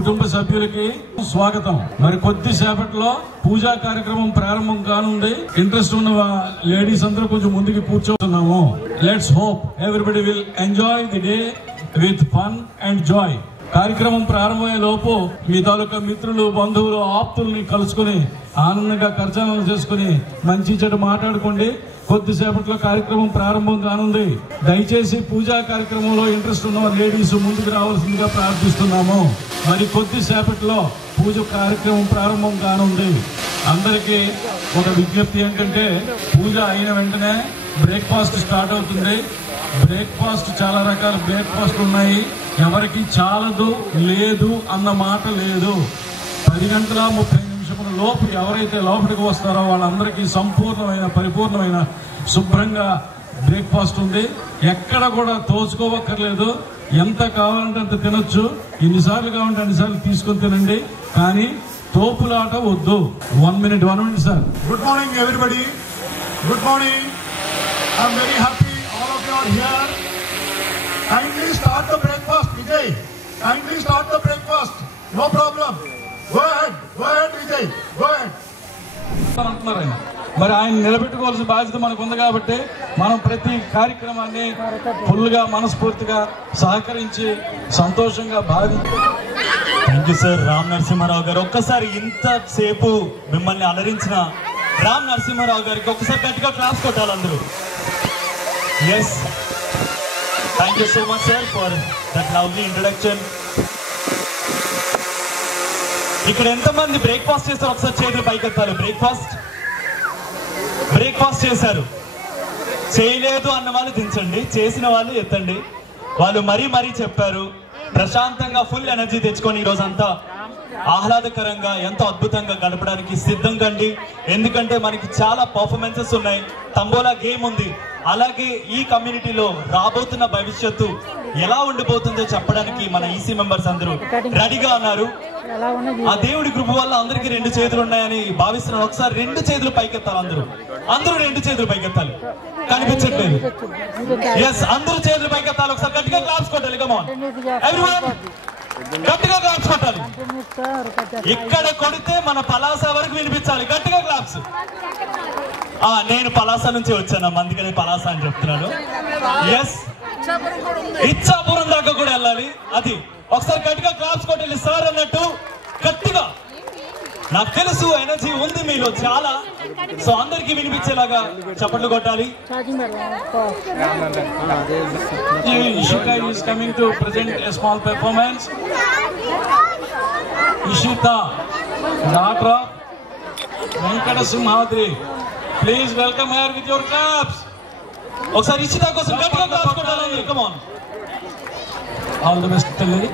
కుటుంబ సభ్యులకి స్వాగతం. మరి కొద్దిసేపట్లో పూజా కార్యక్రమం ప్రారంభం కానుంది. ఇంట్రెస్ట్ ఉన్న లేడీస్ అందరూ కొంచెం ముందుకు కూర్చోతున్నాము. Let's hope everybody will enjoy the day with fun and joy. కార్యక్రమం ప్రారంభమయ్యే లోపు మీ తాలూకా మిత్రులు, బంధువులు, ఆప్తుల్ని కలుసుకుని ఆనందంగా కర్చనలు చేసుకుని మంచి చెడు మాట్లాడుకోండి. కొద్దిసేపట్లో కార్యక్రమం ప్రారంభం కానుంది. దయచేసి పూజా కార్యక్రమంలో ఇంట్రెస్ట్ ఉన్న లేడీస్ ముందుకు రావాల్సిందిగా ప్రార్థిస్తున్నాము. మరి కొద్దిసేపట్లో పూజ కార్యక్రమం ప్రారంభం కానుంది. అందరికీ ఒక విజ్ఞప్తి ఏంటంటే, పూజ అయిన వెంటనే బ్రేక్ఫాస్ట్ స్టార్ట్ అవుతుంది. బ్రేక్ఫాస్ట్ చాలా రకాల బ్రేక్ఫాస్ట్ ఉన్నాయి. ఎవరికి చాలదు లేదు అన్న మాట లేదు. 10:30 లోపు ఎవరైతే లోపలికి వస్తారో వాళ్ళందరికీ సంపూర్ణమైన పరిపూర్ణమైన శుభ్రంగా బ్రేక్ఫాస్ట్ ఉంది. ఎక్కడ కూడా తోచుకోవక్కర్లేదు. ఎంత కావాలంటే అంత తినొచ్చు. ఎన్నిసార్లు కావాలంటే అన్నిసార్లు తీసుకొని తినండి. కానీ తోపులాట వద్దు. 1 minute sir. Good morning everybody. Good morning. I'm very happy all of you are here. Kindly start the breakfast, Vijay. Kindly start the breakfast. No problem. Go ahead, Vijay. Go ahead. మరి ఆయన నిలబెట్టుకోవాల్సిన బాధ్యత మనకు ఉంది కాబట్టి మనం ప్రతి కార్యక్రమాన్ని ఫుల్గా మనస్ఫూర్తిగా సహకరించి సంతోషంగా thank you sir. Ram Narasimharao గారు, ఒక్కసారి ఇంతసేపు మిమ్మల్ని అలరించిన రామ్ నరసింహారావు గారికి ఒక్కసారి గట్టిగా క్లాస్ కొట్టాలి అందరూ. Yes, thank you so much sir for that lovely introduction. ఇక్కడ ఎంతమంది బ్రేక్ఫాస్ట్ చేస్తారు? ఒకసారి చేతులు పైకెత్తాలి. బ్రేక్ఫాస్ట్ చేశారు. చేయలేదు అన్న వాళ్ళు దించండి, చేసిన వాళ్ళు ఎత్తండి. వాళ్ళు మరీ చెప్పారు. ప్రశాంతంగా ఫుల్ ఎనర్జీ తెచ్చుకొని ఈరోజు అంతా ఆహ్లాదకరంగా ఎంతో అద్భుతంగా గడపడానికి సిద్ధం కండి. ఎందుకంటే మనకి చాలా పర్ఫార్మెన్సెస్ ఉన్నాయి. తంబోలా గేమ్ ఉంది. అలాగే ఈ కమ్యూనిటీలో రాబోతున్న భవిష్యత్తు ఎలా ఉండిపోతుందో చెప్పడానికి మన ఈసీ మెంబర్స్ అందరూ రెడీగా ఉన్నారు. ఆ దేవుడి కృప వల్ల అందరికి 2 చేతులు ఉన్నాయని భావిస్తున్నాను. ఒకసారి 2 చేతులు పైకెత్తాలి. అందరూ 2 చేతులు పైకెత్తాలి. కనిపించట్లేదు. ఎస్, అందరూ చేతులు పైకెత్తాలి. ఒకసారి గట్టిగా క్లాప్స్ కొట్టాలి. కమ్ ఆన్ ఎవ్రీవన్, గట్టిగా క్లాప్స్ కొట్టాలి. ఇక్కడ కొడితే మన పలాస వరకు వినిపించాలి. గట్టిగా క్లాప్స్. నేను పలాస నుంచి వచ్చాను, అందుకని పలాస అని చెప్తున్నాను. ఎస్, ఇచ్చాపురం దాకా కూడా వెళ్ళాలి. అది ఒకసారి గట్టిగా క్లాప్స్ కొట్టాలి సార్ అన్నట్టు గట్టిగా. నాకు తెలుసు ఎనర్జీ ఉంది మీలో చాలా. సో అందరికి వినిపించేలాగా చప్పట్లు కొట్టాలి. Ishika is coming to present a small performance. Ishita, daughter of Venkata Simhadri. Please welcome her with your claps. ఒకసారి ఇషితా కోసం గట్టిగా క్లాప్స్ కొట్టాలి. Come on. All the best, Telli.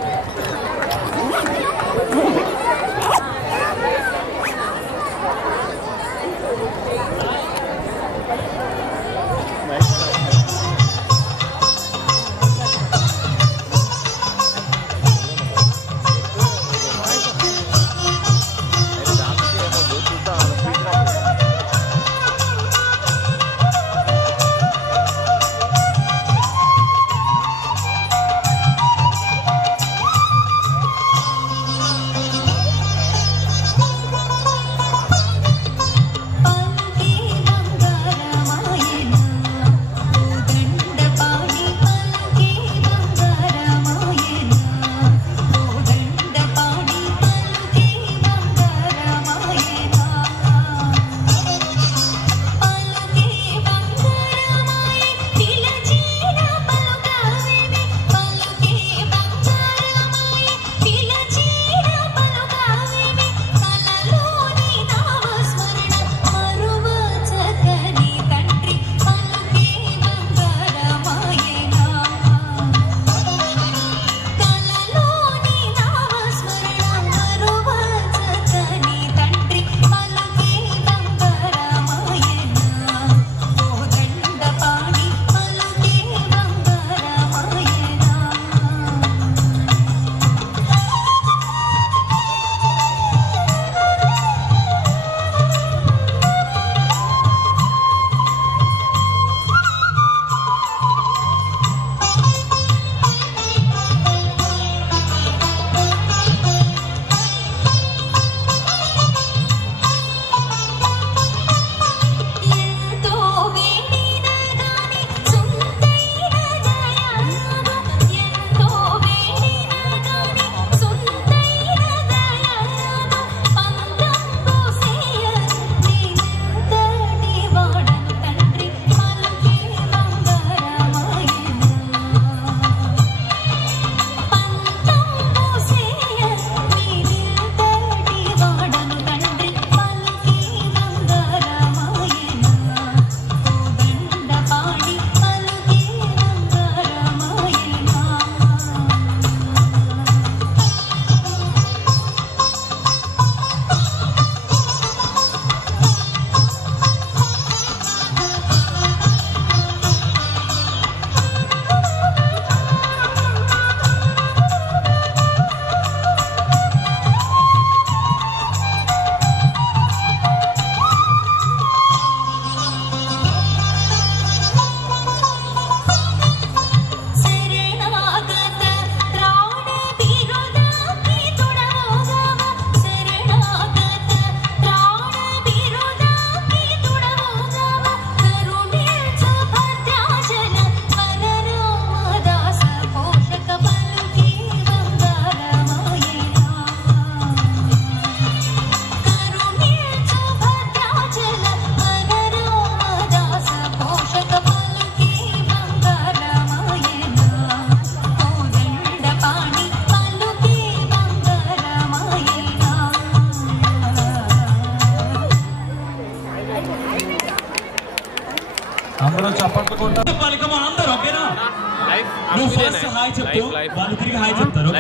First hi చెప్తూ వాళ్ళు తిరిగి హాయ్ చెప్తారు.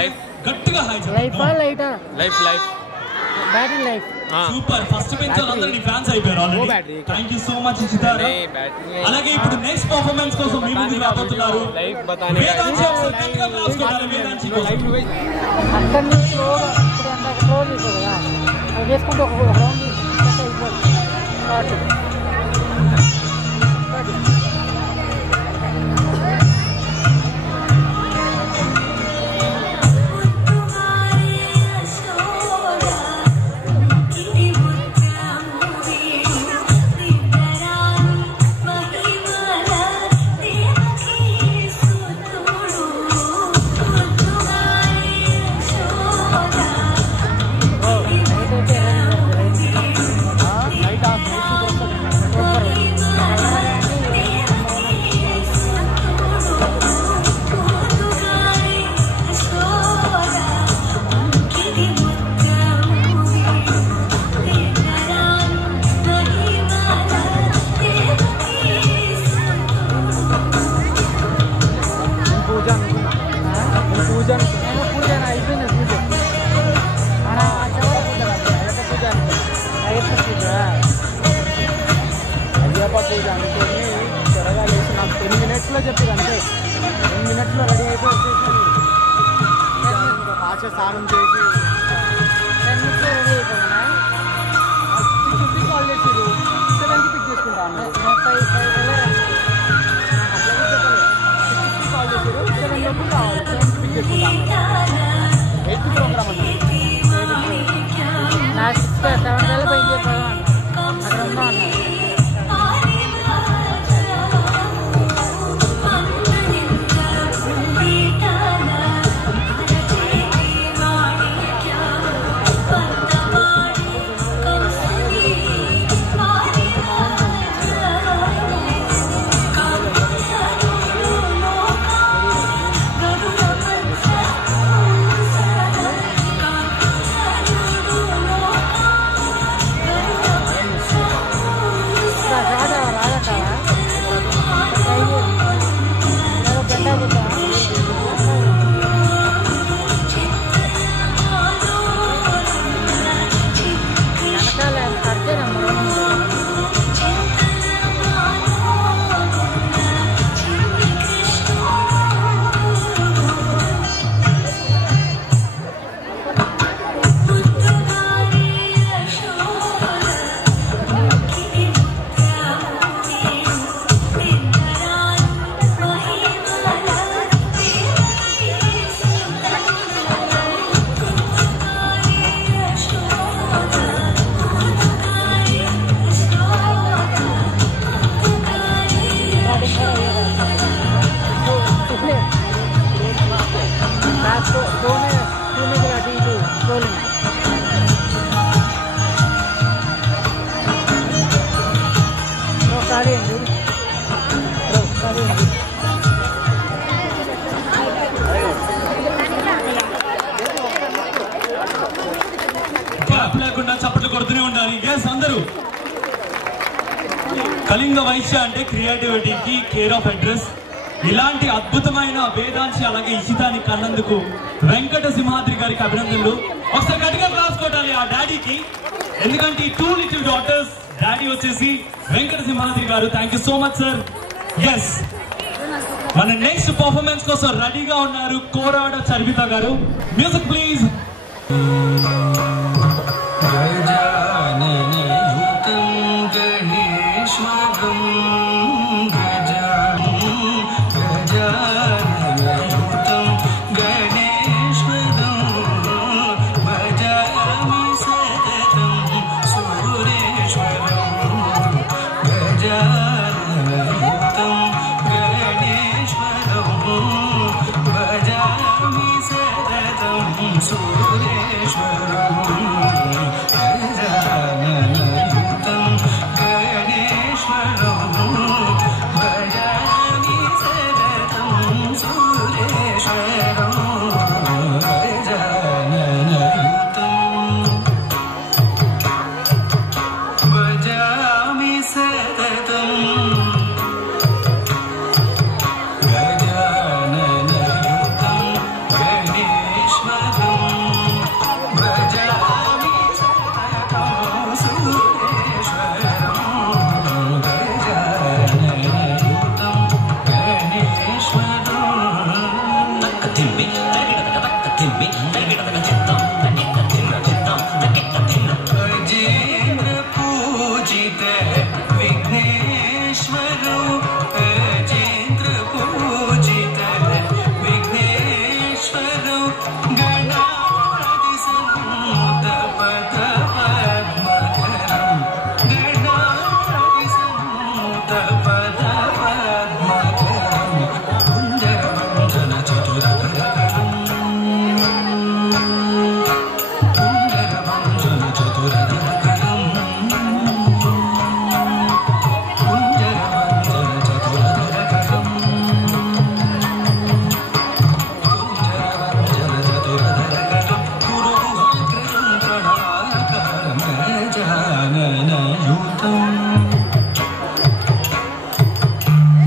గట్టిగా హాయ్ చెప్తారు. సూపర్. ఫస్ట్ బెంచ్ వాళ్ళందరూ నీ ఫ్యాన్స్ అయిపోయారు already. Thank you so much ఇషితార్. అలాగే ఇప్పుడు నెక్స్ట్ పర్ఫార్మెన్స్ కోసం మీ ముందుకు రాబోతున్నారు వేదాంశి. ఒకసారి గట్టిగా క్లాప్స్ కొట్టాలి వేదాంశి కోసం. చప్పట్లు కొడుతూనే ఉండాలి. గెస్ అందరూ. కళింగ వైశ్య అంటే క్రియేటివిటీకి కేర్ ఆఫ్ అడ్రస్. ఇలాంటి అద్భుతమైన వేదాంశి అలాగే ఇషితాని కన్నందుకు వెంకట సింహాద్రి గారికి అభినందనలు. ఒకసారి గట్టిగా క్లాప్స్ కొట్టాలి ఆ డాడీకి. ఎందుకంటే ఈ 2 లిటిల్ డాటర్స్ డాడీ వచ్చేసి వెంకట సింహాద్రి గారు. Thank you so much sir. Yes, మన నెక్స్ట్ పర్ఫార్మెన్స్ కోసం రెడీగా ఉన్నారు కోరాడ చర్విత గారు. Music please.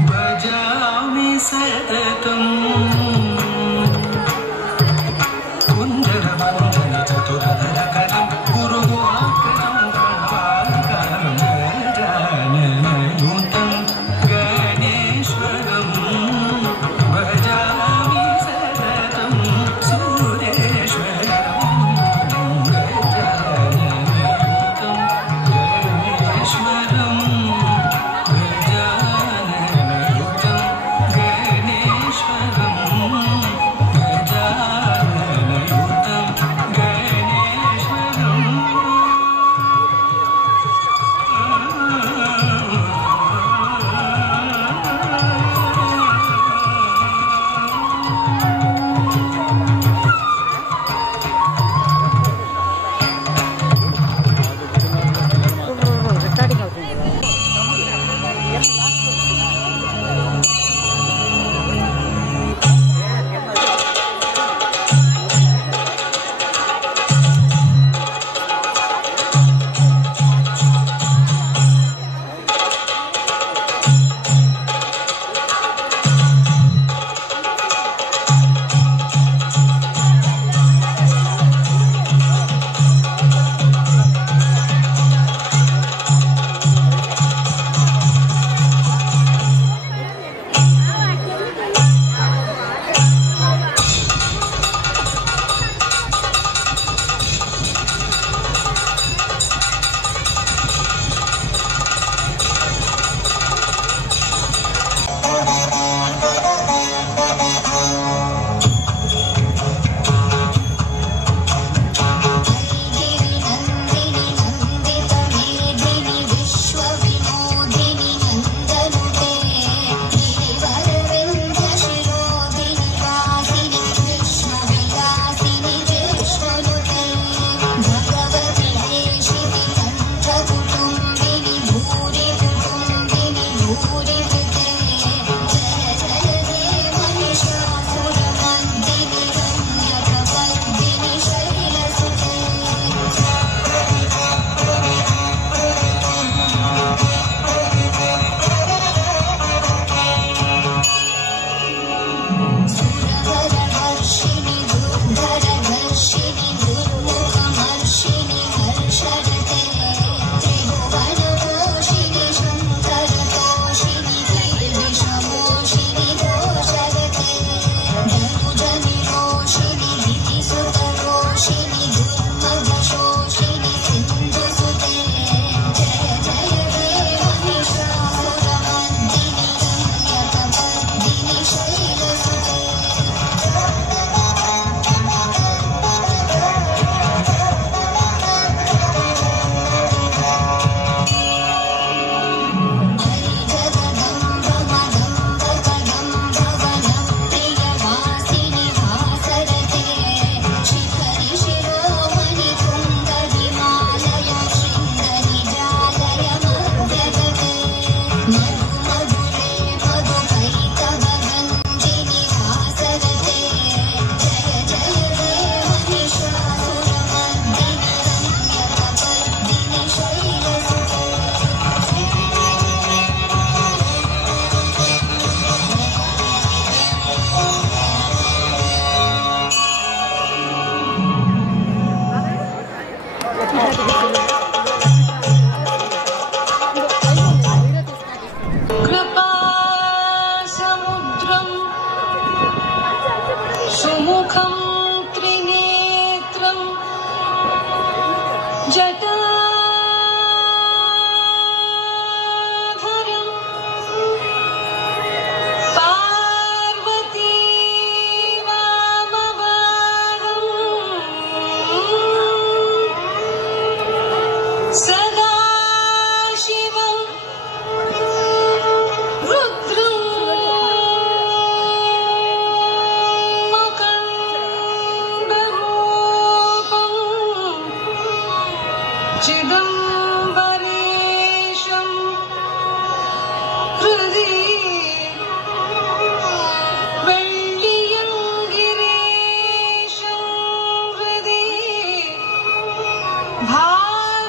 भजामि सततं कुञ्जरवन्दन चतुरधरकरं गुरुवाकरं प्रणवाकरं गजाननयुतं गणेश्वरं भजामि सततं सूरेश्वरं गजाननयुतं गणेश्वरं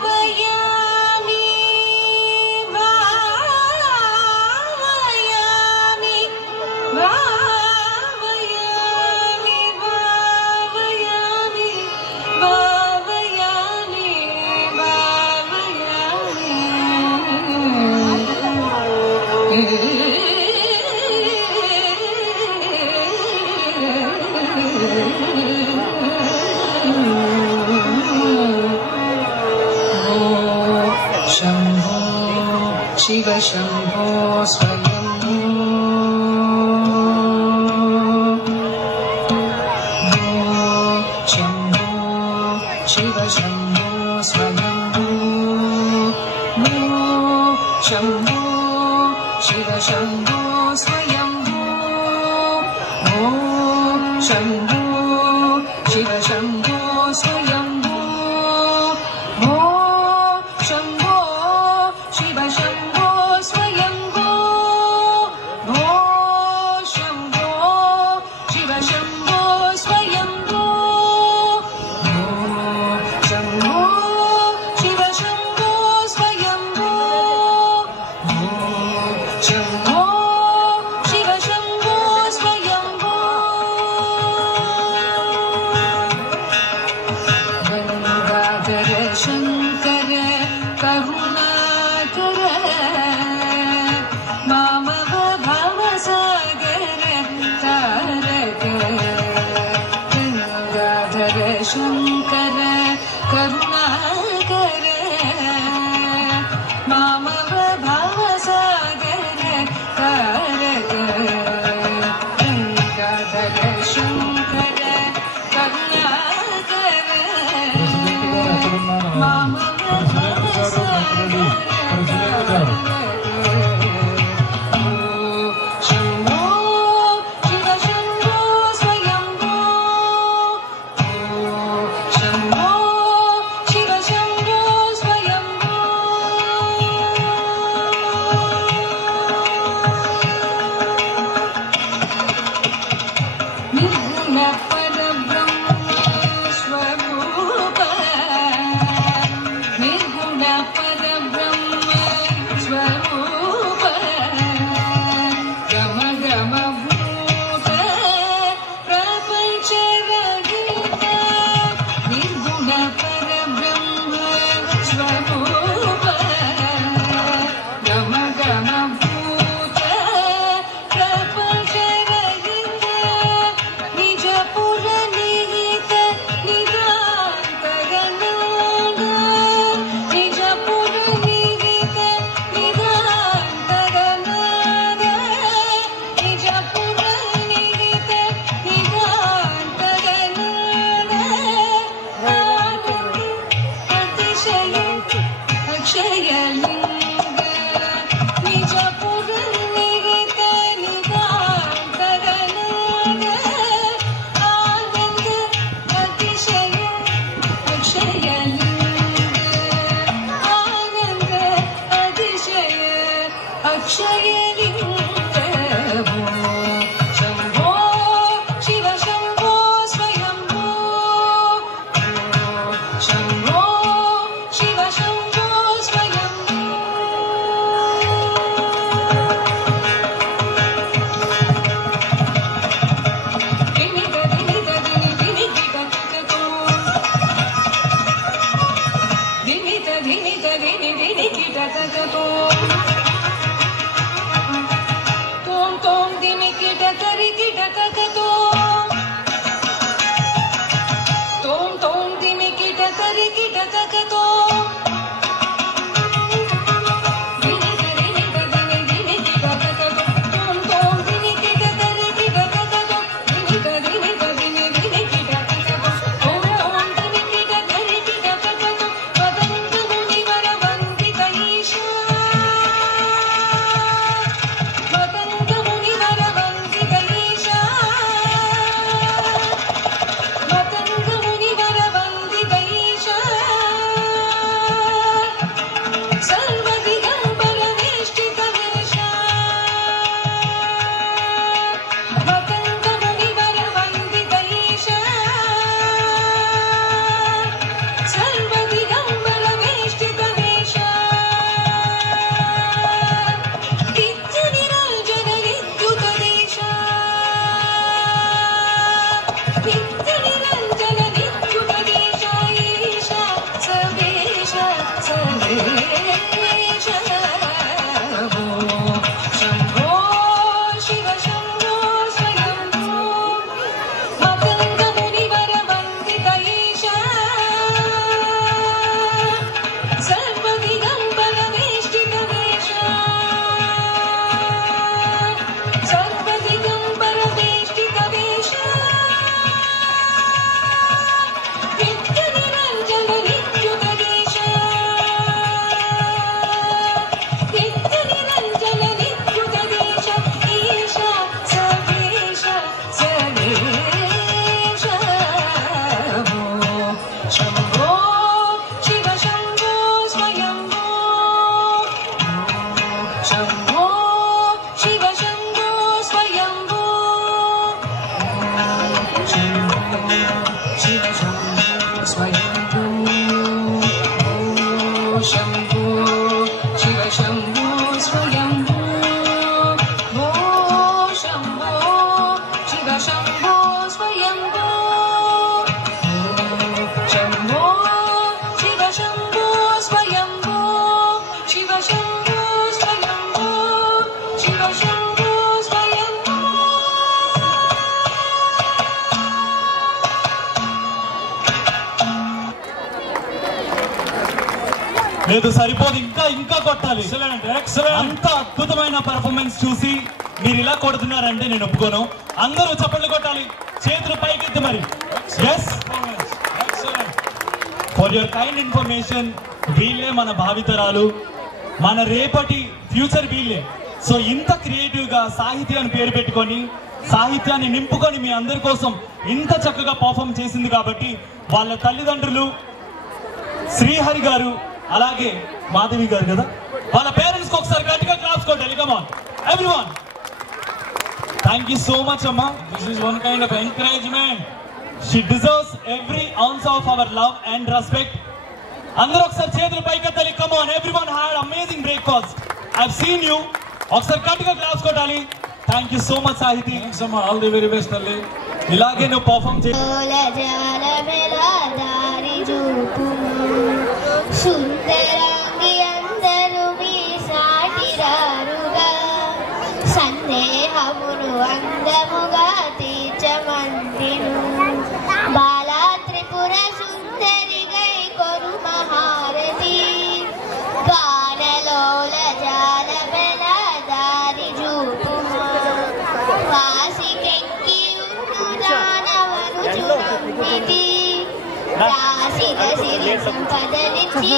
भावयामि शिव शंभो स्वयंभू शंभो शिव शंभो स्वयंभू शंभो शिव शंभो स्वयंभू शंभो शिव शंभो स्वयंभू शंभो शिव शंभो स्वयंभू शंभो शिव शंभो स्वयंभू शंभो शिव शंभो स्वयंभू शंभो शिव शंभो स्वयंभू गंगाधर शंकर करुणाकर मामव भवसागर तारक गंगाधर शंकर करुणाकर मामव भवसागर तारक गंगाधर शंकर करुणाकर मामव भवसागर शंभो शिव शंभो स्वयंभू शंभो शिव शंभो स्वयंभू निर्गुण परब्रह्म स्वरूप निर्गुण परब्रह्म स्वरूप गम गम भूत प्रपंच रहित निर्गुण परब्रह्म स्वरूप गम गम भूत प्रपंच रहित निज पुर निहित निदान्तगनाद निज पुर निहित निदान्तगनाद निज पुर निहित निदान्तगनाद आनंद अतिशय अक्षयलिंग निज पुर निहित निदान्तगनाद आनंद अतिशय अक्षयलिंग आनंद अतिशय अक्षयलिंग शंभो शिव शंभो स्वयंभू शंभो शिव शंभो स्वयंभू दिनि दिनि दिनि दिनि किटकतो दिनि दिनि दिनि दिनि किटकतो तोम तोम दिनि किटकरि किटकतो तोम तोम दिनि किटकरि किटकतो दिनि दिनि दिनि दिनि किटकतो तोम तोम दिनि किटकरि किटकतो दिनि दिनि दिनि दिनि किटकतो तोम तोम दिनि किटकरि किटकतो वदन्तु मुनिवर वन्दित ईशा స్వయంభూ శంభో శివ శంభో స్వయంభూ శంభో శివ శంభో స్వయంభూ శంభో శివ శంభో స్వయంభూ శివ శంభో స్వయంభూ శివ శంభో స్వయంభూ. లేదు సరిపోదు, ఇంకా ఇంకా కొట్టాలి. అంత అద్భుతమైన పర్ఫార్మెన్స్ చూసి మీరు ఇలా కొడుతున్నారంటే నేను ఒప్పుకోను. అందరూ చప్పట్లు కొట్టాలి, చేతులు పైకెత్తి మరి. ఫర్ యువర్ కైండ్ ఇన్ఫర్మేషన్, వీళ్ళే మన భావితరాలు, మన రేపటి ఫ్యూచర్ వీళ్ళే. సో ఇంత క్రియేటివ్ గా సాహిత్యాన్ని పేరు పెట్టుకొని సాహిత్యాన్ని నింపుకొని మీ అందరి కోసం ఇంత చక్కగా పర్ఫార్మ్ చేసింది కాబట్టి వాళ్ళ తల్లిదండ్రులు శ్రీహరి గారు అలాగే మాధవి గారు కదా, వాళ్ళ పేరెంట్స్ కి ఒకసారి గట్టిగా క్లాప్స్ కొట్టాలి. Come on everyone. Thank you so much అమ్మా. This is one kind of encouragement. She deserves every ounce of our love and respect. అందరూ ఒకసారి చేతులు పైకెత్తాలి. Come on everyone had amazing breakfast. I have seen you. ఒకసారి గట్టిగా claps కొట్టాలి. Thank you so much Sahithi. All the very best తల్లి. ఇలాగే నువ్వు పర్ఫార్మ్ చేయాలి. సుందరాంగి అందరూ మీ సాటిరారుగా సందేహమును అందముగా తీర్చమంటిను బాలా త్రిపుర సుందరి గై కొరు మహారతి గానలోల జాల బెల దారి చూపుమా వాసికెక్కి ఉండు దానవను చురంపితి రాశిగ సిరి సంపదనిచ్చి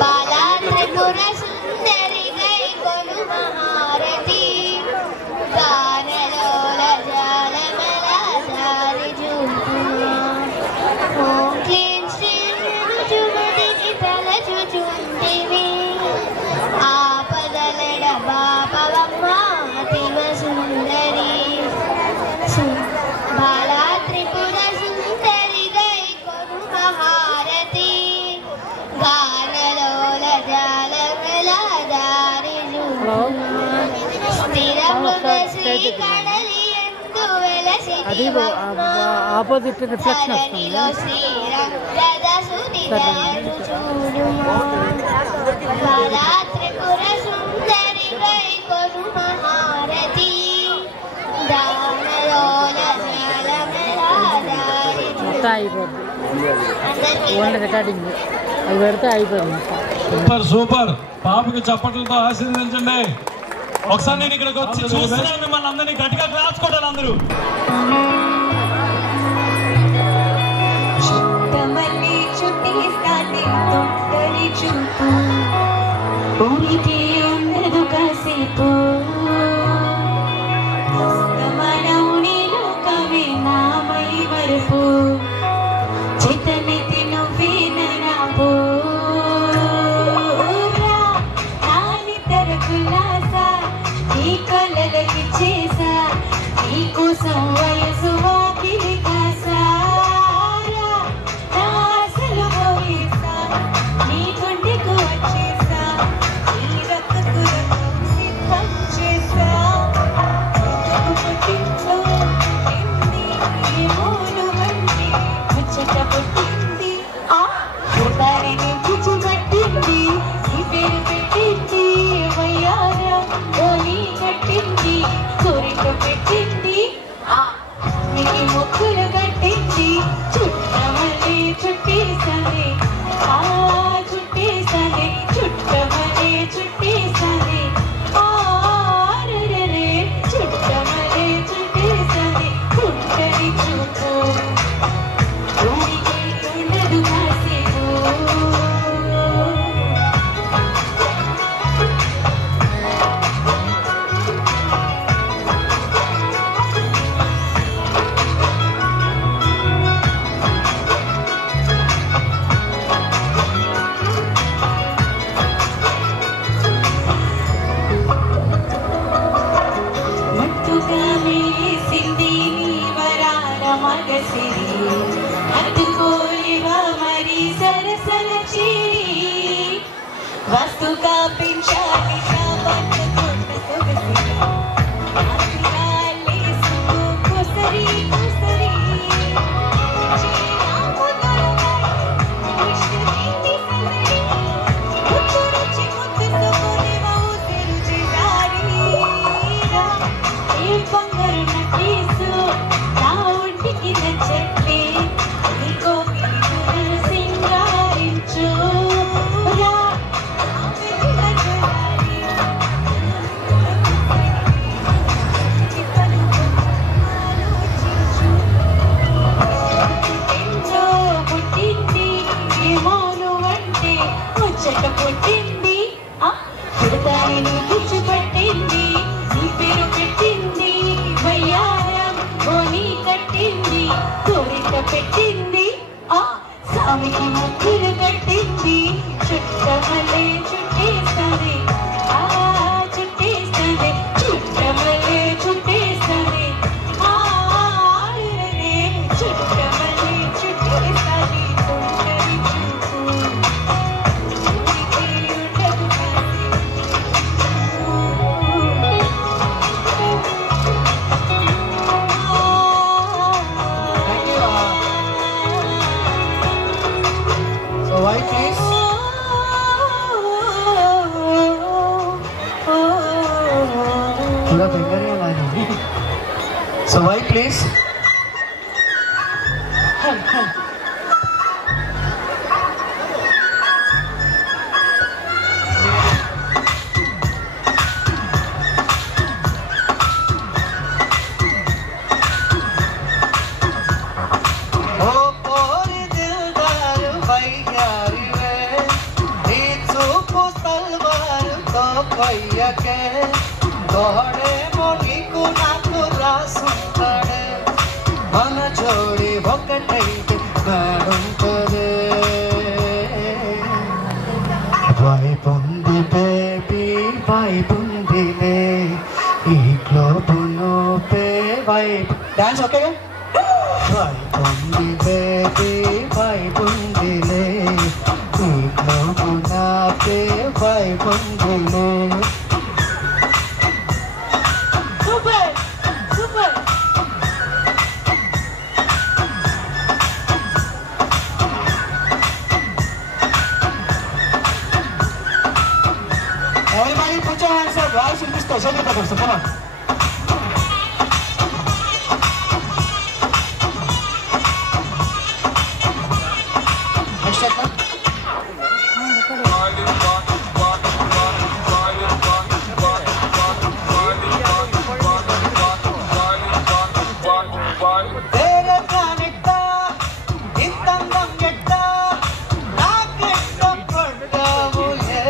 బాలా త్రిపుర సుందరి గై కొను మహారతి గానలోల జాలమల దారి చూపుమా ఓం క్లీం శ్రీం రుజుమతికి తలచుచుంటివి ఆపదలడ బాపవమ్మ అతివ సుందరి బాలా త్రిపుర సుందరి గై కొను మహారతి గానలోల జాలమల దారి స్థిర హృద శ్రీ కడలి ఎందు ఆపోజిట్ రిఫ్లెక్షన్ వస్తుంది. శ్రీరంగద సునిదరు చూడుమా బాలా త్రిపుర సుందరి గై కొను మహారతి గానలోల జాలమల దారి మొత్తం అయిపోద్ది. ఓన్లీ రికార్డింగ్ అది పెడితే అయిపోయింది. Super super. పాపకి చప్పట్లతో ఆశీర్వదించండి. ఒకసారి నేను ఇక్కడికి వచ్చి చూస్తున్నాను మిమ్మల్ని అందరినీ. గట్టిగా క్లాప్స్ కొట్టాలి అందరూ. చుట్టమల్లి చుట్టేస్తానే తొట్టరి చూపు ఊరికి ఉండదు కాసేపు మనవునిలో కవి నామై వరపు చేతనైతే నువ్వేనరాపో నాని తరకులాసా నీ కళ్ళకి చేసా నీ కోసం వయసు వాకిలి కాసారా నా అసలు పోయేసా నీ గుండెకు వచ్చేసా నీ రక్కకు రకం సిద్ధం చేసా పుట్టింట్లో ఎన్ని మూలు వంటి ముచ్చట పుట్టి వస్తుగా పెంచాలి శాపంత తోట సొగసిగా ఆశయాలేసు కుసరి కుసరి చీరాము దొరగాయి విష్ణుని సరి ఉత్తరుచి ముద్దు సోదేవా ఉసిరు చేదారిరా ఏ బంగారు నటీసు నా ఒంటికి నచ్చట్లే నీకో గిరిజన సింగారించు రా పుట్టింది ఏమోను అంటే ముచ్చట పుట్టింది పుడతాని పిచ్చి పట్టింది నీ పేరు పెట్టింది వయ్యారం ఓని కట్టింది కోరిక పెట్టింది స్వామికి ముగ్గురు కట్టింది చుట్టమలే చుట్టేస్తుంది చుట్టేస్తుంది చుట్టమలే చుట్టేస్తుంది చుట్టమలే చుట్టేస్తుంది తొందరి చూపు ఉండదు So white please. पूरा फिंगर ही हमारी. So white please. మన జోడి ఒకటైతే బాగుంటుంది వైపుంది బేబీ వైపుందిలే ఈ గ్లోబును పే వైపు డాన్స్ ఓకేగా వైపుంది బేబీ వైపుందిలే ఈ గ్లోబున పే వైపుందిలే super super Everybody put your hands up, guys, in this position. Come on. Next step, man. Tere kanetta, intandam getta, naaketta paddavulle.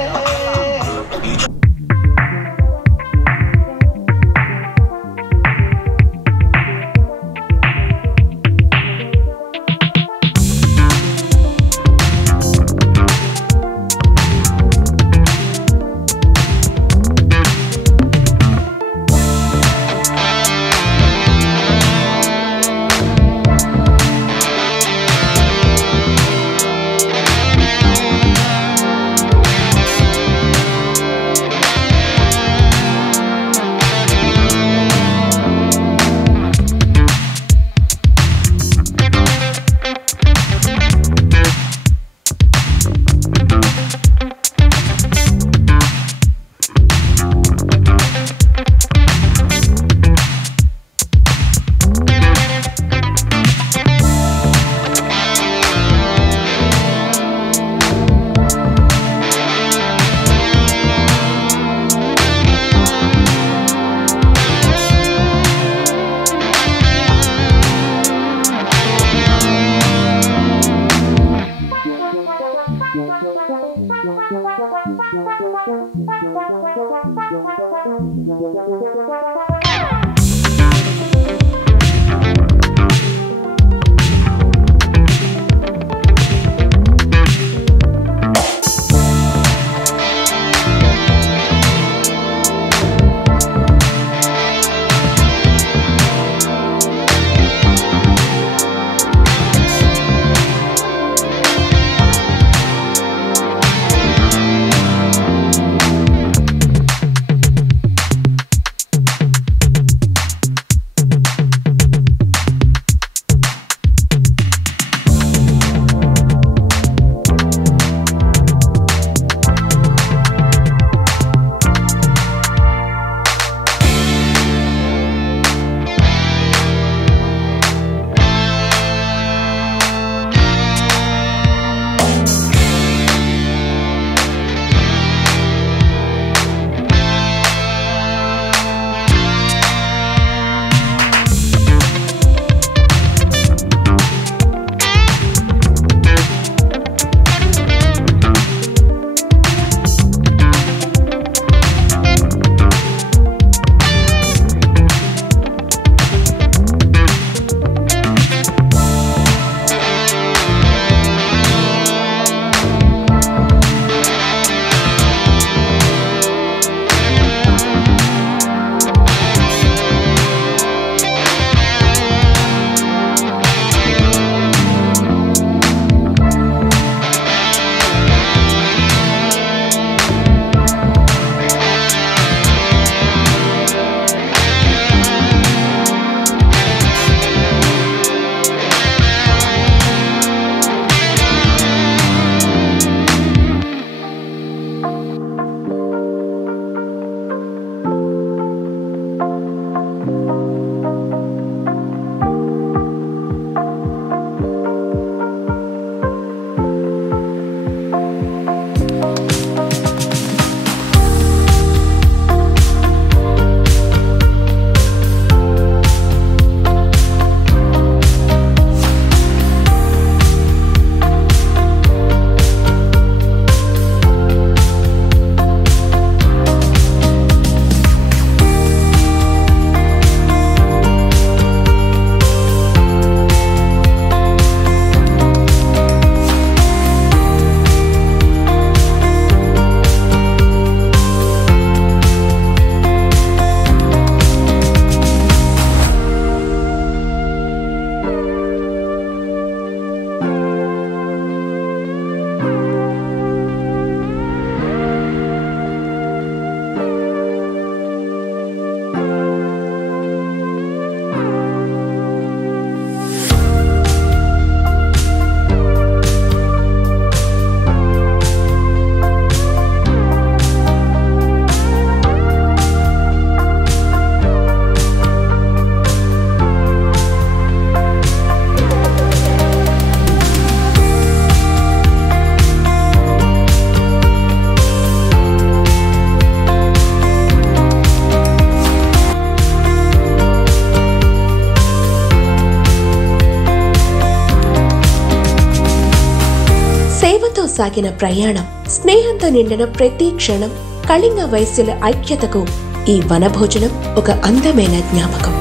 సాగిన ప్రయాణం, స్నేహంతో నిండిన ప్రతి క్షణం, కళింగ వైశ్యుల ఐక్యతకు ఈ వనభోజనం ఒక అందమైన జ్ఞాపకం.